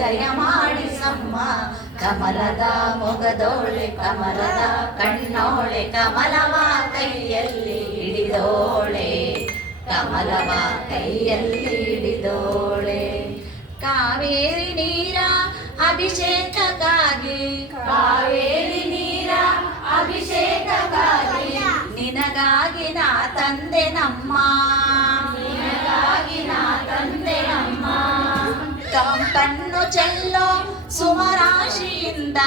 ದಯ ಮಾಡಿಸಮ್ಮ. ಕಮಲದ ಮೊಗದೋಳೆ ಕಮಲದ ಕಣ್ಣೋಳೆ ಕಮಲವ ಕೈಯಲ್ಲಿ ಹಿಡಿದೋಳೆ. ಕಮಲವ ಕೈಯಲ್ಲಿ ಹಿಡಿದೋಳೆ. ಕಾವೇರಿ ನೀರ ಅಭಿಷೇಕಕ್ಕಾಗಿ ಕಾವೇರಿ ನೀರ ಅಭಿಷೇಕಕ್ಕಾಗಿ ನಿನಗಾಗಿ ನಾ ತಂದೆ ನಮ್ಮ. ನಿನಗಾಗಿ ನಾ ತಂದೆ ನಮ್ಮ. ಕಂಪನ್ನು ಚೆಲ್ಲೋ ಸುಮರಾಶಿಯಿಂದ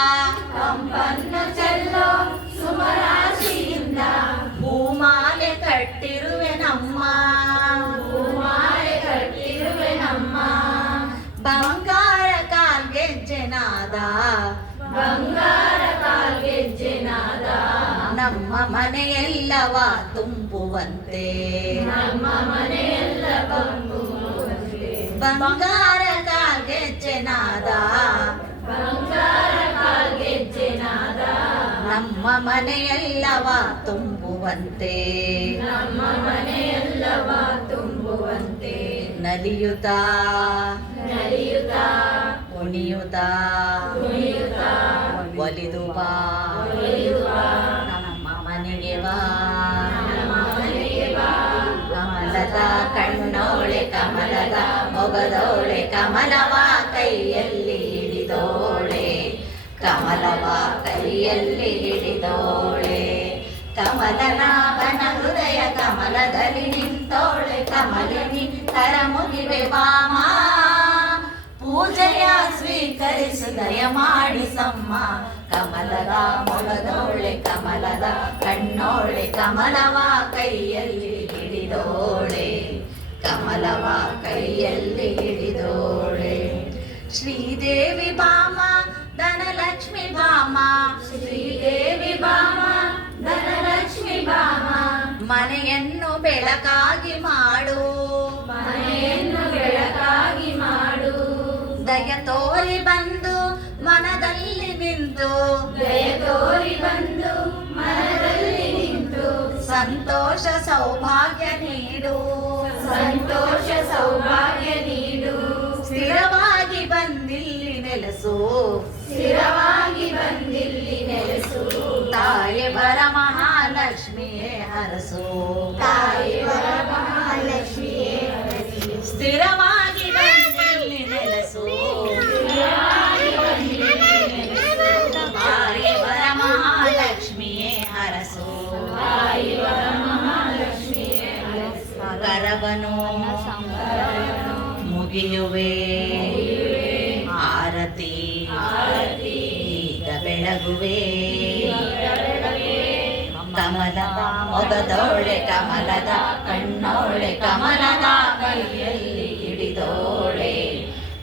ಕಂಪನ್ನು ಚೆಲ್ಲೋ ಸುಮರಾಶಿಯಿಂದ ಹೂಮಾಲೆ ಕಟ್ಟಿರುವೆ ನಮ್ಮ. ಹೂಮಾಲೆ ಕಟ್ಟಿರುವೆ ನಮ್ಮ. ಬಂಗಾರ ಕಾಲ್ಗೆಜ್ಜೆನಾದ ಬಂಗಾರ ಕಾಲ್ಗೆಜ್ಜೆನಾದ ನಮ್ಮ ಮನೆಯೆಲ್ಲವ ತುಂಬುವಂತೆ. ನಮ್ಮ ಮನೆಯೆಲ್ಲವ ತುಂಬುವಂತೆ. ಬಂಗಾರ ಕಾಲ್ಗೆಜ್ಜೆನಾದ ಬಂಗಾರ ಕಾಲ್ಗೆಜ್ಜೆನಾದ ನಮ್ಮ ಮನೆಯೆಲ್ಲವ ತುಂಬುವಂತೆ. ನಮ್ಮ ಮನೆಯೆಲ್ಲವ ತುಂಬುವಂತೆ. ನಲಿಯುತ್ತಾ ನಲಿಯುತ್ತಾ ಕುಣಿಯುತ್ತಾ ಕುಣಿಯುತ್ತಾ ಒಲಿದು ಬಾ ನಮ್ಮ ಮನೆಗೆ ಬಾ. ನಮ್ಮ ಮನೆಗೆ ಬಾ. ಕಮಲದ ಕಣ್ಣೋಳೆ ಕಮಲದ ಮೊಗದೋಳೆ ಕಮಲವ ಕೈಯಲ್ಲಿ ಹಿಡಿದೋಳೆ. ಕಮಲವ ಕೈಯಲ್ಲಿ ಹಿಡಿದೋಳೆ. ಕಮಲನಾಭನ ಹೃದಯ ಕಮಲದಲ್ಲಿ ನಿಂತೋಳೆ. ಕಮಲಿನಿ ಕರ ಮುಗಿವೆ ಬಾಮ. ಪೂಜೆಯ ಸ್ವೀಕರಿಸು ದಯ ಮಾಡಿಸಮ್ಮ. ಕಮಲದ ಮೊಗದೋಳೆ ಕಮಲದ ಕಣ್ಣೋಳೆ ಕಮಲವ ಕೈಯಲ್ಲಿ ಹಿಡಿದೋಳೆ. ಕಮಲವ ಕೈಯಲ್ಲಿ ಹಿಡಿದೋಳೆ. ಶ್ರೀದೇವಿ ಬಾಮ ಧನಲಕ್ಷ್ಮಿ ಬಾಮ. ಶ್ರೀದೇವಿ ಬಾಮ ಧನಲಕ್ಷ್ಮಿ ಬಾಮ. ಮನೆಯನ್ನು ಬೆಳಕಾಗಿ ಮಾಡು ಮನೆಯನ್ನು ಬೆಳಕಾಗಿ ಮಾಡು. ದಯ ತೋರಿ ಬಂದು ಮನದಲ್ಲಿ ನಿಂತು ದಯ ತೋರಿ ಬಂದು ಮನದಲ್ಲಿ ನಿಂತು ಸಂತೋಷ ಸೌಭಾಗ್ಯ ನೀಡು. ಸಂತೋಷ ಸೌಭಾಗ್ಯ ನೀಡು. ಸ್ಥಿರವಾಗಿ ಬಂದಿಲ್ಲಿ ನೆಲೆಸು ಸ್ಥಿರವಾಗಿ ಬಂದಿಲ್ಲಿ ನೆಲೆಸು. ತಾಯಿ ವರ ಮಹಾಲಕ್ಷ್ಮಿಯೇ ಹರಸು. ತಾಯಿ ವರ ಮಹಾಲಕ್ಷ್ಮಿಯೇ ಹರಸು. ಸ್ಥಿರವಾಗಿ ಬಂದಿಲ್ಲಿ ನೆಲೆಸು. ತಾಯಿ ವರ ಮಹಾಲಕ್ಷ್ಮಿಯೇ ಹರಸು. ತಾಯಿ ವರ ಮಹಾಲಕ್ಷ್ಮಿಯೇ ಹರಸು. ಕರವನು ಮುಗಿಯುವೆ ಆರತಿ ಈಗ ಬೆಳಗುವೆ. ಕಮಲದ ಮೊಗದೋಳೆ ಕಮಲದ ಕಣ್ಣೋಳೆ ಕಮಲದ ಕೈಯಲ್ಲಿ ಹಿಡಿದೋಳೆ.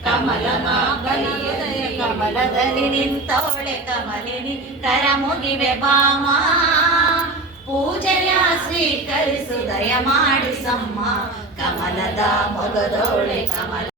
ಕಮಲದ ಕೈಯಲ್ಲಿ ಕಮಲದಲ್ಲಿ ನಿಂತೋಳೆ. ಕಮಲಿನಿ ಕರ ಮುಗಿವೆ ಬಾಮ. ಪೂಜೆಯ ಸ್ವೀಕರಿಸು ದಯ ಮಾಡಿಸಮ್ಮ. ಕಮಲದ ಮೊಗದೋಳೆ ಕಮಲ